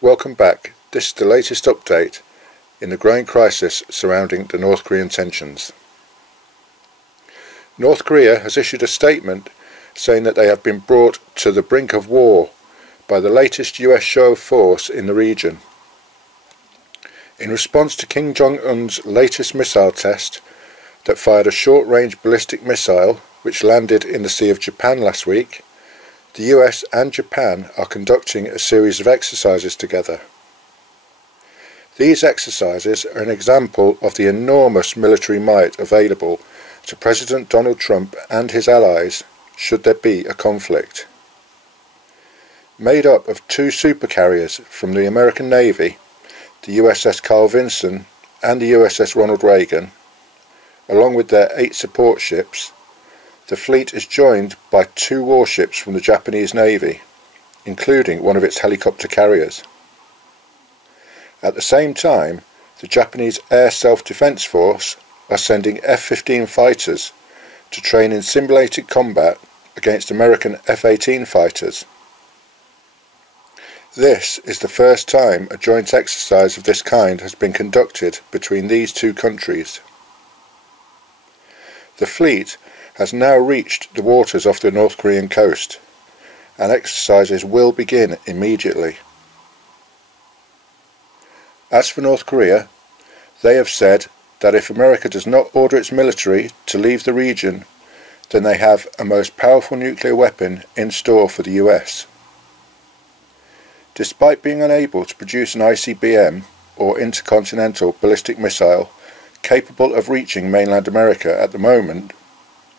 Welcome back. This is the latest update in the growing crisis surrounding the North Korean tensions. North Korea has issued a statement saying that they have been brought to the brink of war by the latest US show of force in the region. In response to Kim Jong-un's latest missile test that fired a short-range ballistic missile which landed in the Sea of Japan last week, the US and Japan are conducting a series of exercises together. These exercises are an example of the enormous military might available to President Donald Trump and his allies should there be a conflict. Made up of two supercarriers from the American Navy, the USS Carl Vinson and the USS Ronald Reagan, along with their 8 support ships, the fleet is joined by 2 warships from the Japanese Navy, including one of its helicopter carriers. At the same time, the Japanese Air Self-Defense Force are sending F-15 fighters to train in simulated combat against American F-18 fighters. This is the first time a joint exercise of this kind has been conducted between these two countries. The fleet has now reached the waters off the North Korean coast, and exercises will begin immediately. As for North Korea, they have said that if America does not order its military to leave the region, then they have a most powerful nuclear weapon in store for the US. Despite being unable to produce an ICBM, or intercontinental ballistic missile, capable of reaching mainland America at the moment,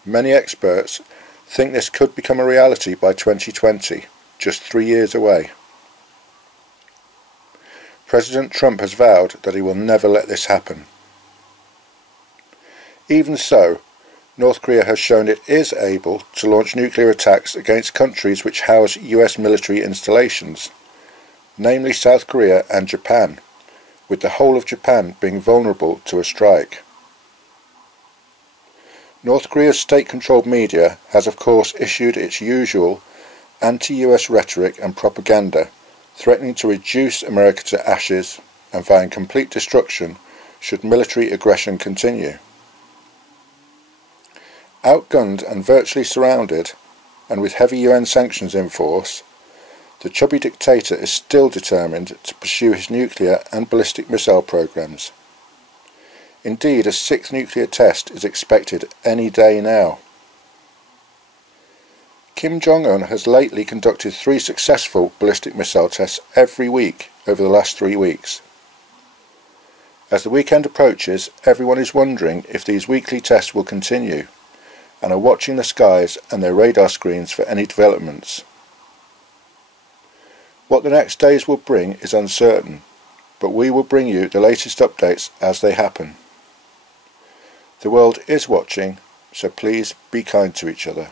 many experts think this could become a reality by 2020, just 3 years away. President Trump has vowed that he will never let this happen. Even so, North Korea has shown it is able to launch nuclear attacks against countries which house US military installations, namely South Korea and Japan, with the whole of Japan being vulnerable to a strike. North Korea's state-controlled media has of course issued its usual anti-US rhetoric and propaganda, threatening to reduce America to ashes and vowing complete destruction should military aggression continue. Outgunned and virtually surrounded, and with heavy UN sanctions in force, the chubby dictator is still determined to pursue his nuclear and ballistic missile programs. Indeed, a 6th nuclear test is expected any day now. Kim Jong-un has lately conducted 3 successful ballistic missile tests every week over the last 3 weeks. As the weekend approaches, everyone is wondering if these weekly tests will continue, and are watching the skies and their radar screens for any developments. What the next days will bring is uncertain, but we will bring you the latest updates as they happen. The world is watching, so please be kind to each other.